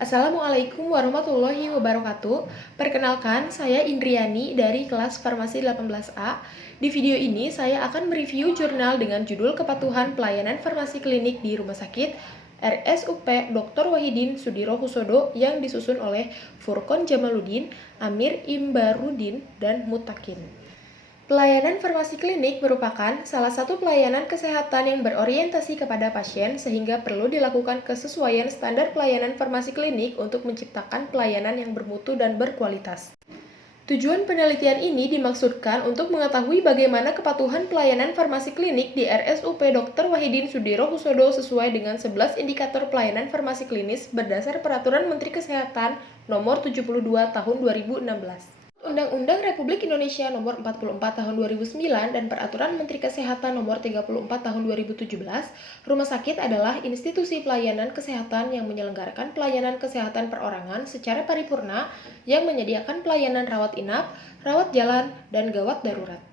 Assalamualaikum warahmatullahi wabarakatuh. Perkenalkan, saya Indriani dari kelas Farmasi 18A. Di video ini saya akan mereview jurnal dengan judul Kepatuhan Pelayanan Farmasi Klinik di Rumah Sakit RSUP Dr. Wahidin Sudirohusodo yang disusun oleh Furqon Jamaluddin, Amir Imbarudin, dan Mutakin. Pelayanan farmasi klinik merupakan salah satu pelayanan kesehatan yang berorientasi kepada pasien sehingga perlu dilakukan kesesuaian standar pelayanan farmasi klinik untuk menciptakan pelayanan yang bermutu dan berkualitas. Tujuan penelitian ini dimaksudkan untuk mengetahui bagaimana kepatuhan pelayanan farmasi klinik di RSUP Dr. Wahidin Sudirohusodo sesuai dengan 11 indikator pelayanan farmasi klinis berdasar Peraturan Menteri Kesehatan Nomor 72 Tahun 2016. Undang-Undang Republik Indonesia Nomor 44 Tahun 2009 dan Peraturan Menteri Kesehatan Nomor 34 Tahun 2017, rumah sakit adalah institusi pelayanan kesehatan yang menyelenggarakan pelayanan kesehatan perorangan secara paripurna yang menyediakan pelayanan rawat inap, rawat jalan, dan gawat darurat.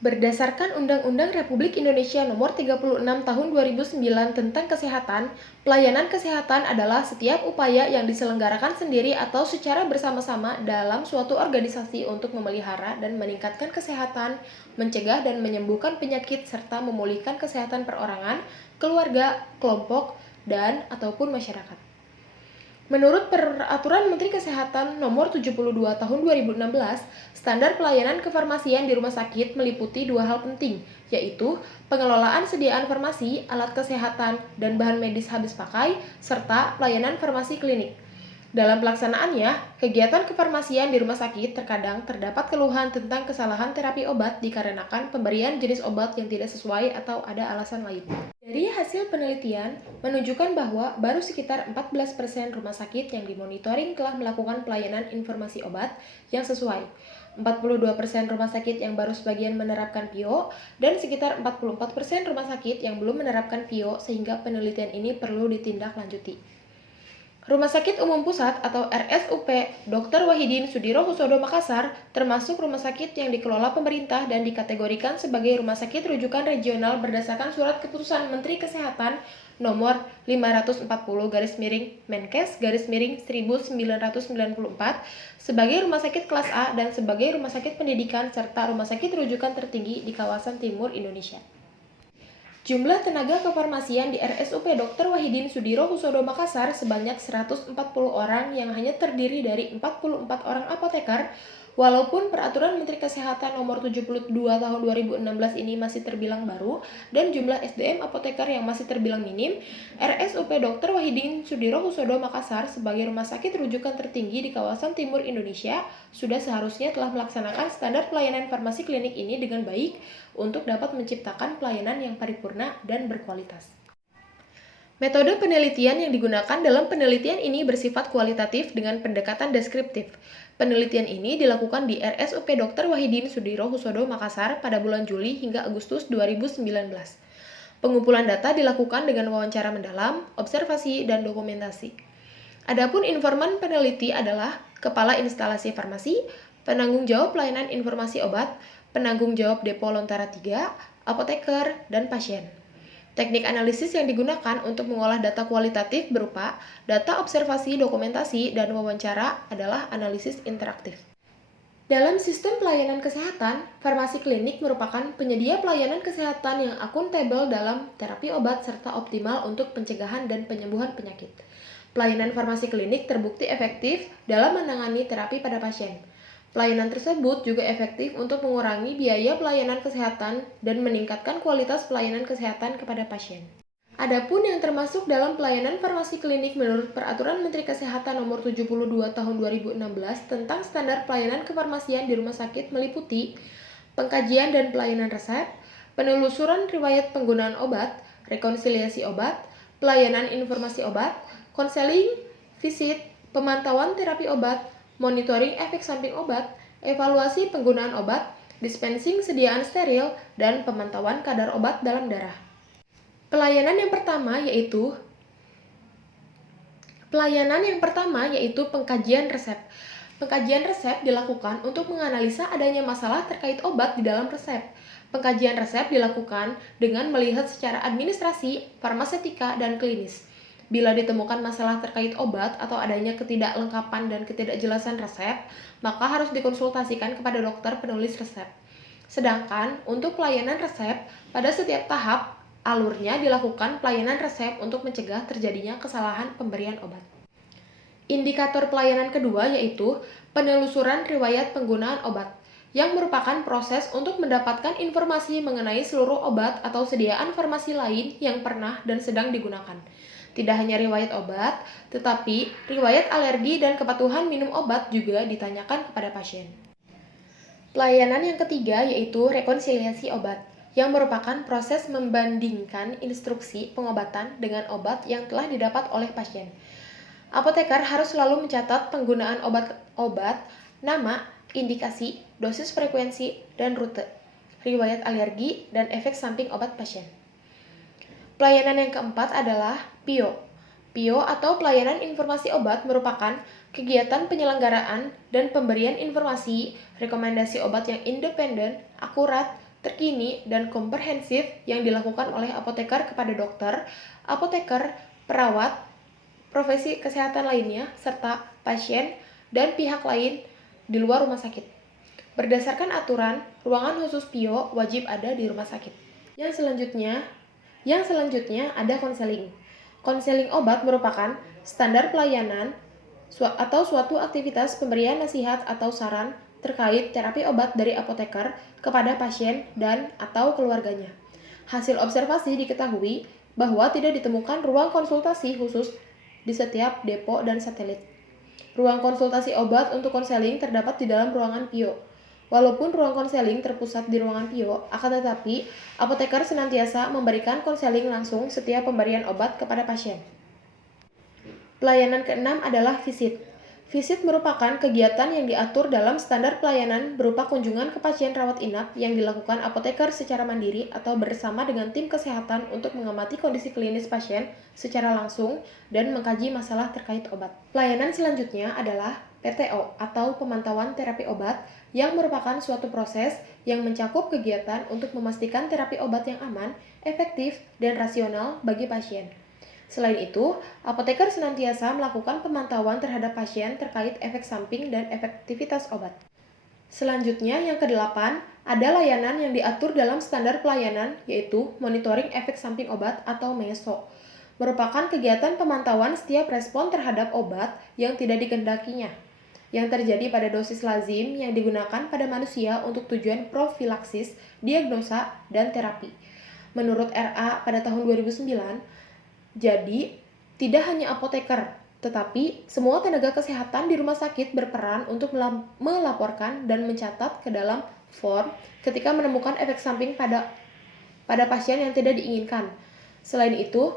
Berdasarkan Undang-Undang Republik Indonesia Nomor 36 Tahun 2009 tentang Kesehatan, pelayanan kesehatan adalah setiap upaya yang diselenggarakan sendiri atau secara bersama-sama dalam suatu organisasi untuk memelihara dan meningkatkan kesehatan, mencegah dan menyembuhkan penyakit serta memulihkan kesehatan perorangan, keluarga, kelompok, dan ataupun masyarakat. Menurut Peraturan Menteri Kesehatan Nomor 72 Tahun 2016, standar pelayanan kefarmasian di rumah sakit meliputi dua hal penting, yaitu pengelolaan sediaan farmasi, alat kesehatan, dan bahan medis habis pakai, serta pelayanan farmasi klinik. Dalam pelaksanaannya, kegiatan kefarmasian di rumah sakit terkadang terdapat keluhan tentang kesalahan terapi obat dikarenakan pemberian jenis obat yang tidak sesuai atau ada alasan lain. Dari hasil penelitian, menunjukkan bahwa baru sekitar 14% rumah sakit yang dimonitoring telah melakukan pelayanan informasi obat yang sesuai. 42% rumah sakit yang baru sebagian menerapkan PIO, dan sekitar 44% rumah sakit yang belum menerapkan PIO sehingga penelitian ini perlu ditindaklanjuti. Rumah Sakit Umum Pusat atau RSUP Dr. Wahidin Sudirohusodo Makassar termasuk rumah sakit yang dikelola pemerintah dan dikategorikan sebagai rumah sakit rujukan regional berdasarkan Surat Keputusan Menteri Kesehatan Nomor 540-Menkes-1994 sebagai rumah sakit kelas A dan sebagai rumah sakit pendidikan serta rumah sakit rujukan tertinggi di kawasan timur Indonesia. Jumlah tenaga kefarmasian di RSUP Dr. Wahidin Sudirohusodo Makassar sebanyak 140 orang yang hanya terdiri dari 44 orang apoteker. Walaupun Peraturan Menteri Kesehatan Nomor 72 Tahun 2016 ini masih terbilang baru dan jumlah SDM apoteker yang masih terbilang minim, RSUP Dr. Wahidin Sudirohusodo Makassar sebagai rumah sakit rujukan tertinggi di kawasan timur Indonesia sudah seharusnya telah melaksanakan standar pelayanan farmasi klinik ini dengan baik untuk dapat menciptakan pelayanan yang paripurna dan berkualitas. Metode penelitian yang digunakan dalam penelitian ini bersifat kualitatif dengan pendekatan deskriptif. Penelitian ini dilakukan di RSUP Dr. Wahidin Sudirohusodo Makassar pada bulan Juli hingga Agustus 2019. Pengumpulan data dilakukan dengan wawancara mendalam, observasi, dan dokumentasi. Adapun informan peneliti adalah Kepala Instalasi Farmasi, Penanggung Jawab Pelayanan Informasi Obat, Penanggung Jawab Depo Lontara 3, apoteker, dan pasien. Teknik analisis yang digunakan untuk mengolah data kualitatif berupa data observasi, dokumentasi, dan wawancara adalah analisis interaktif. Dalam sistem pelayanan kesehatan, farmasi klinik merupakan penyedia pelayanan kesehatan yang akuntabel dalam terapi obat serta optimal untuk pencegahan dan penyembuhan penyakit. Pelayanan farmasi klinik terbukti efektif dalam menangani terapi pada pasien. Pelayanan tersebut juga efektif untuk mengurangi biaya pelayanan kesehatan dan meningkatkan kualitas pelayanan kesehatan kepada pasien. Adapun yang termasuk dalam pelayanan farmasi klinik menurut Peraturan Menteri Kesehatan Nomor 72 Tahun 2016 tentang standar pelayanan kefarmasian di rumah sakit meliputi pengkajian dan pelayanan resep, penelusuran riwayat penggunaan obat, rekonsiliasi obat, pelayanan informasi obat, konseling, visit, pemantauan terapi obat, monitoring efek samping obat, evaluasi penggunaan obat, dispensing sediaan steril, dan pemantauan kadar obat dalam darah. Pelayanan yang pertama yaitu pengkajian resep. Pengkajian resep dilakukan untuk menganalisa adanya masalah terkait obat di dalam resep. Pengkajian resep dilakukan dengan melihat secara administrasi, farmaseutika, dan klinis. Bila ditemukan masalah terkait obat atau adanya ketidaklengkapan dan ketidakjelasan resep, maka harus dikonsultasikan kepada dokter penulis resep. Sedangkan untuk pelayanan resep, pada setiap tahap alurnya dilakukan pelayanan resep untuk mencegah terjadinya kesalahan pemberian obat. Indikator pelayanan kedua yaitu penelusuran riwayat penggunaan obat, yang merupakan proses untuk mendapatkan informasi mengenai seluruh obat atau sediaan farmasi lain yang pernah dan sedang digunakan. Tidak hanya riwayat obat, tetapi riwayat alergi dan kepatuhan minum obat juga ditanyakan kepada pasien. Pelayanan yang ketiga yaitu rekonsiliasi obat, yang merupakan proses membandingkan instruksi pengobatan dengan obat yang telah didapat oleh pasien. Apoteker harus selalu mencatat penggunaan obat, nama, indikasi, dosis frekuensi, dan rute, riwayat alergi, dan efek samping obat pasien. Pelayanan yang keempat adalah PIO. PIO atau Pelayanan Informasi Obat merupakan kegiatan penyelenggaraan dan pemberian informasi, rekomendasi obat yang independen, akurat, terkini, dan komprehensif yang dilakukan oleh apoteker kepada dokter, apoteker, perawat, profesi kesehatan lainnya, serta pasien dan pihak lain di luar rumah sakit. Berdasarkan aturan, ruangan khusus PIO wajib ada di rumah sakit. Yang selanjutnya ada konseling. Konseling obat merupakan standar pelayanan atau suatu aktivitas pemberian nasihat atau saran terkait terapi obat dari apoteker kepada pasien dan atau keluarganya. Hasil observasi diketahui bahwa tidak ditemukan ruang konsultasi khusus di setiap depo dan satelit. Ruang konsultasi obat untuk konseling terdapat di dalam ruangan PIO. Walaupun ruang konseling terpusat di ruangan PIO, akan tetapi apoteker senantiasa memberikan konseling langsung setiap pemberian obat kepada pasien. Pelayanan keenam adalah visit. Visit merupakan kegiatan yang diatur dalam standar pelayanan berupa kunjungan ke pasien rawat inap yang dilakukan apoteker secara mandiri atau bersama dengan tim kesehatan untuk mengamati kondisi klinis pasien secara langsung dan mengkaji masalah terkait obat. Pelayanan selanjutnya adalah PTO atau pemantauan terapi obat, yang merupakan suatu proses yang mencakup kegiatan untuk memastikan terapi obat yang aman, efektif, dan rasional bagi pasien. Selain itu, apoteker senantiasa melakukan pemantauan terhadap pasien terkait efek samping dan efektivitas obat. Selanjutnya, yang kedelapan, ada layanan yang diatur dalam standar pelayanan, yaitu monitoring efek samping obat atau MESO. Merupakan kegiatan pemantauan setiap respon terhadap obat yang tidak dikehendakinya, yang terjadi pada dosis lazim yang digunakan pada manusia untuk tujuan profilaksis, diagnosa, dan terapi. Menurut RA pada tahun 2009, jadi tidak hanya apoteker, tetapi semua tenaga kesehatan di rumah sakit berperan untuk melaporkan dan mencatat ke dalam form ketika menemukan efek samping pada pasien yang tidak diinginkan. Selain itu,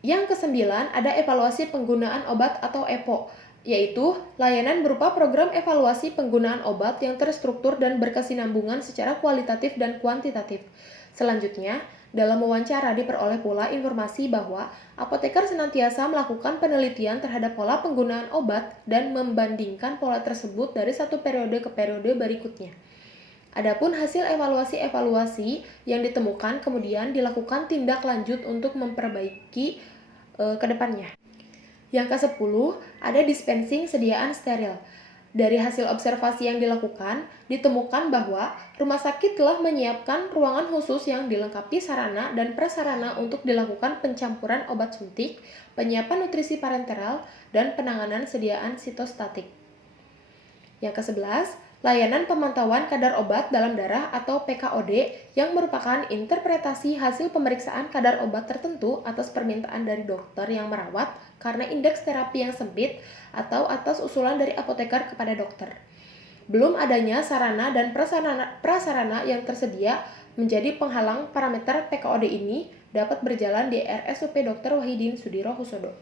yang kesembilan ada evaluasi penggunaan obat atau EPO, yaitu layanan berupa program evaluasi penggunaan obat yang terstruktur dan berkesinambungan secara kualitatif dan kuantitatif. Selanjutnya, dalam wawancara diperoleh pula informasi bahwa apoteker senantiasa melakukan penelitian terhadap pola penggunaan obat dan membandingkan pola tersebut dari satu periode ke periode berikutnya. Adapun hasil evaluasi-evaluasi yang ditemukan kemudian dilakukan tindak lanjut untuk memperbaiki ke depannya. Yang ke-10 ada dispensing sediaan steril. Dari hasil observasi yang dilakukan, ditemukan bahwa rumah sakit telah menyiapkan ruangan khusus yang dilengkapi sarana dan prasarana untuk dilakukan pencampuran obat suntik, penyiapan nutrisi parenteral, dan penanganan sediaan sitostatik. Yang ke-11, layanan pemantauan kadar obat dalam darah atau PKOD, yang merupakan interpretasi hasil pemeriksaan kadar obat tertentu atas permintaan dari dokter yang merawat karena indeks terapi yang sempit atau atas usulan dari apoteker kepada dokter. Belum adanya sarana dan prasarana yang tersedia menjadi penghalang parameter PKOD ini dapat berjalan di RSUP Dr. Wahidin Sudirohusodo.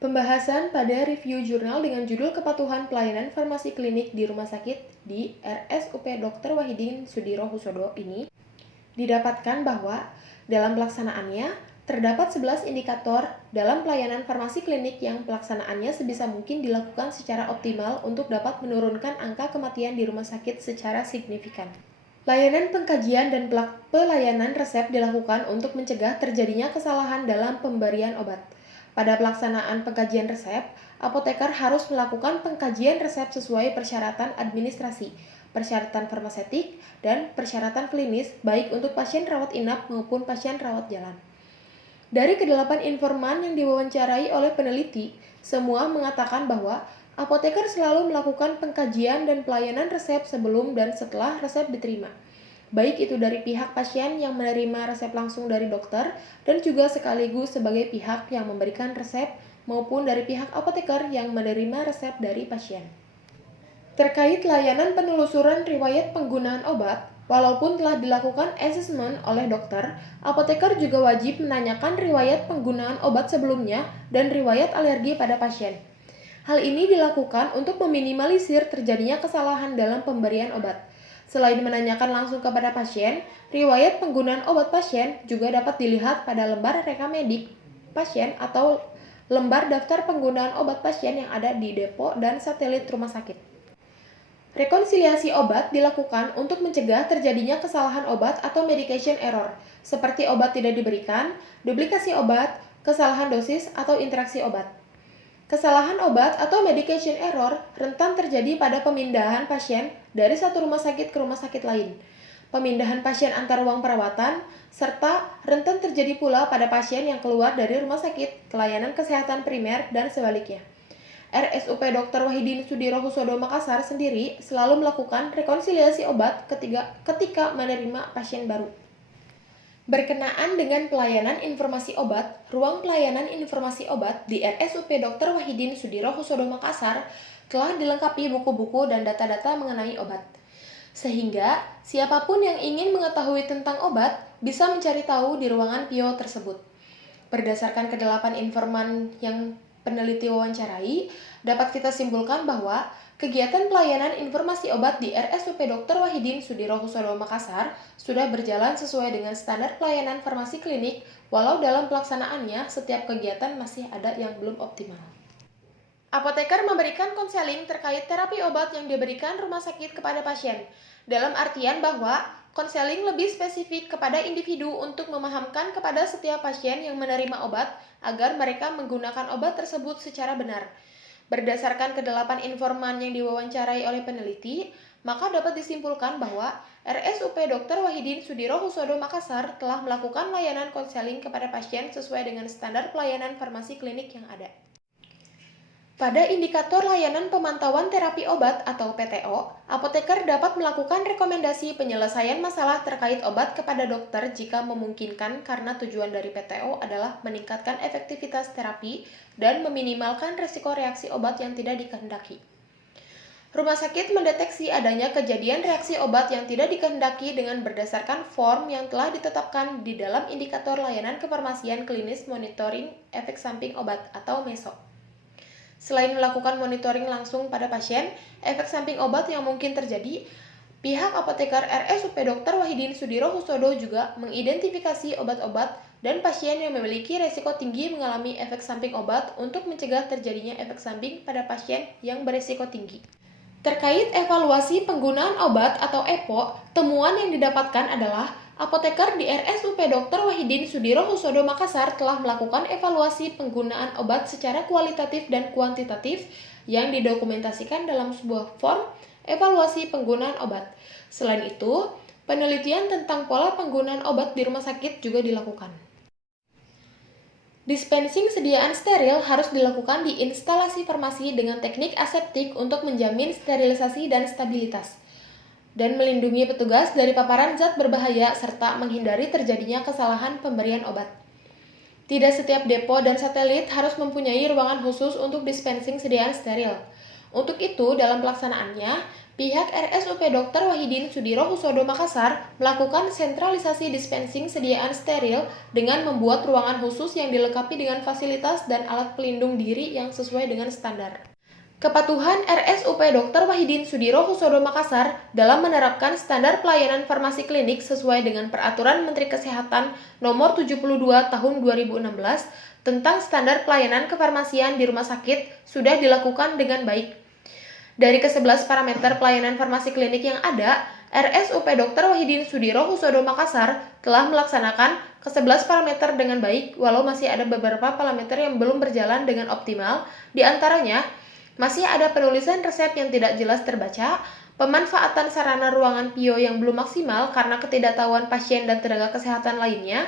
Pembahasan pada review jurnal dengan judul Kepatuhan Pelayanan Farmasi Klinik di Rumah Sakit di RSUP Dr. Wahidin Sudirohusodo ini didapatkan bahwa dalam pelaksanaannya terdapat 11 indikator dalam pelayanan farmasi klinik yang pelaksanaannya sebisa mungkin dilakukan secara optimal untuk dapat menurunkan angka kematian di rumah sakit secara signifikan. Layanan pengkajian dan pelayanan resep dilakukan untuk mencegah terjadinya kesalahan dalam pemberian obat. Pada pelaksanaan pengkajian resep, apoteker harus melakukan pengkajian resep sesuai persyaratan administrasi, persyaratan farmaseutik, dan persyaratan klinis baik untuk pasien rawat inap maupun pasien rawat jalan. Dari kedelapan informan yang diwawancarai oleh peneliti, semua mengatakan bahwa apoteker selalu melakukan pengkajian dan pelayanan resep sebelum dan setelah resep diterima, baik itu dari pihak pasien yang menerima resep langsung dari dokter dan juga sekaligus sebagai pihak yang memberikan resep maupun dari pihak apoteker yang menerima resep dari pasien. Terkait layanan penelusuran riwayat penggunaan obat, walaupun telah dilakukan asesmen oleh dokter, apoteker juga wajib menanyakan riwayat penggunaan obat sebelumnya dan riwayat alergi pada pasien. Hal ini dilakukan untuk meminimalisir terjadinya kesalahan dalam pemberian obat. Selain menanyakan langsung kepada pasien, riwayat penggunaan obat pasien juga dapat dilihat pada lembar rekam medik pasien atau lembar daftar penggunaan obat pasien yang ada di depo dan satelit rumah sakit. Rekonsiliasi obat dilakukan untuk mencegah terjadinya kesalahan obat atau medication error, seperti obat tidak diberikan, duplikasi obat, kesalahan dosis, atau interaksi obat. Kesalahan obat atau medication error rentan terjadi pada pemindahan pasien dari satu rumah sakit ke rumah sakit lain, pemindahan pasien antar ruang perawatan, serta rentan terjadi pula pada pasien yang keluar dari rumah sakit ke layanan kesehatan primer dan sebaliknya. RSUP Dr. Wahidin Sudirohusodo Makassar sendiri selalu melakukan rekonsiliasi obat ketika menerima pasien baru. Berkenaan dengan pelayanan informasi obat, ruang pelayanan informasi obat di RSUP Dr. Wahidin Sudirohusodo Makassar telah dilengkapi buku-buku dan data-data mengenai obat. Sehingga siapapun yang ingin mengetahui tentang obat bisa mencari tahu di ruangan PIO tersebut. Berdasarkan kedelapan informan yang peneliti wawancarai, dapat kita simpulkan bahwa kegiatan pelayanan informasi obat di RSUP Dr. Wahidin Sudirohusodo Makassar sudah berjalan sesuai dengan standar pelayanan farmasi klinik, walau dalam pelaksanaannya setiap kegiatan masih ada yang belum optimal. Apoteker memberikan konseling terkait terapi obat yang diberikan rumah sakit kepada pasien, dalam artian bahwa konseling lebih spesifik kepada individu untuk memahamkan kepada setiap pasien yang menerima obat agar mereka menggunakan obat tersebut secara benar. Berdasarkan kedelapan informan yang diwawancarai oleh peneliti, maka dapat disimpulkan bahwa RSUP Dr. Wahidin Sudirohusodo Makassar telah melakukan layanan konseling kepada pasien sesuai dengan standar pelayanan farmasi klinik yang ada. Pada indikator layanan pemantauan terapi obat atau PTO, apoteker dapat melakukan rekomendasi penyelesaian masalah terkait obat kepada dokter jika memungkinkan karena tujuan dari PTO adalah meningkatkan efektivitas terapi dan meminimalkan risiko reaksi obat yang tidak dikehendaki. Rumah sakit mendeteksi adanya kejadian reaksi obat yang tidak dikehendaki dengan berdasarkan form yang telah ditetapkan di dalam indikator layanan kefarmasian klinis monitoring efek samping obat atau MESO. Selain melakukan monitoring langsung pada pasien, efek samping obat yang mungkin terjadi, pihak apoteker RSUP Dr. Wahidin Sudirohusodo juga mengidentifikasi obat-obat dan pasien yang memiliki resiko tinggi mengalami efek samping obat untuk mencegah terjadinya efek samping pada pasien yang beresiko tinggi. Terkait evaluasi penggunaan obat atau EPO, temuan yang didapatkan adalah apoteker di RSUP Dr. Wahidin Sudirohusodo Makassar telah melakukan evaluasi penggunaan obat secara kualitatif dan kuantitatif yang didokumentasikan dalam sebuah form evaluasi penggunaan obat. Selain itu, penelitian tentang pola penggunaan obat di rumah sakit juga dilakukan. Dispensing sediaan steril harus dilakukan di instalasi farmasi dengan teknik aseptik untuk menjamin sterilisasi dan stabilitas, dan melindungi petugas dari paparan zat berbahaya serta menghindari terjadinya kesalahan pemberian obat. Tidak setiap depo dan satelit harus mempunyai ruangan khusus untuk dispensing sediaan steril. Untuk itu, dalam pelaksanaannya, pihak RSUP Dr. Wahidin Sudirohusodo Makassar melakukan sentralisasi dispensing sediaan steril dengan membuat ruangan khusus yang dilengkapi dengan fasilitas dan alat pelindung diri yang sesuai dengan standar. Kepatuhan RSUP Dr. Wahidin Sudirohusodo Makassar dalam menerapkan standar pelayanan farmasi klinik sesuai dengan Peraturan Menteri Kesehatan Nomor 72 Tahun 2016 tentang standar pelayanan kefarmasian di rumah sakit sudah dilakukan dengan baik. Dari ke-11 parameter pelayanan farmasi klinik yang ada, RSUP Dr. Wahidin Sudirohusodo Makassar telah melaksanakan ke-11 parameter dengan baik, walau masih ada beberapa parameter yang belum berjalan dengan optimal. Di antaranya, masih ada penulisan resep yang tidak jelas terbaca, pemanfaatan sarana ruangan PIO yang belum maksimal karena ketidaktahuan pasien dan tenaga kesehatan lainnya,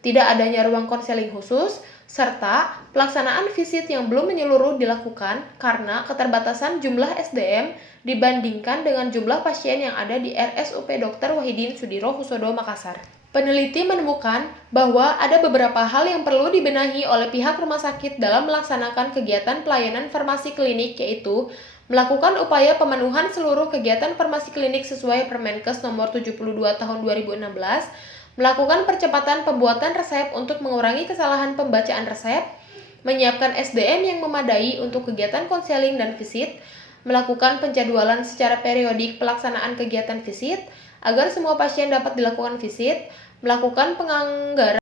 tidak adanya ruang konseling khusus, serta pelaksanaan visit yang belum menyeluruh dilakukan karena keterbatasan jumlah SDM dibandingkan dengan jumlah pasien yang ada di RSUP Dr. Wahidin Sudirohusodo Makassar. Peneliti menemukan bahwa ada beberapa hal yang perlu dibenahi oleh pihak rumah sakit dalam melaksanakan kegiatan pelayanan farmasi klinik, yaitu melakukan upaya pemenuhan seluruh kegiatan farmasi klinik sesuai Permenkes nomor 72 tahun 2016, melakukan percepatan pembuatan resep untuk mengurangi kesalahan pembacaan resep, menyiapkan SDM yang memadai untuk kegiatan konseling dan visit, melakukan penjadwalan secara periodik pelaksanaan kegiatan visit, agar semua pasien dapat dilakukan visit, melakukan penganggaran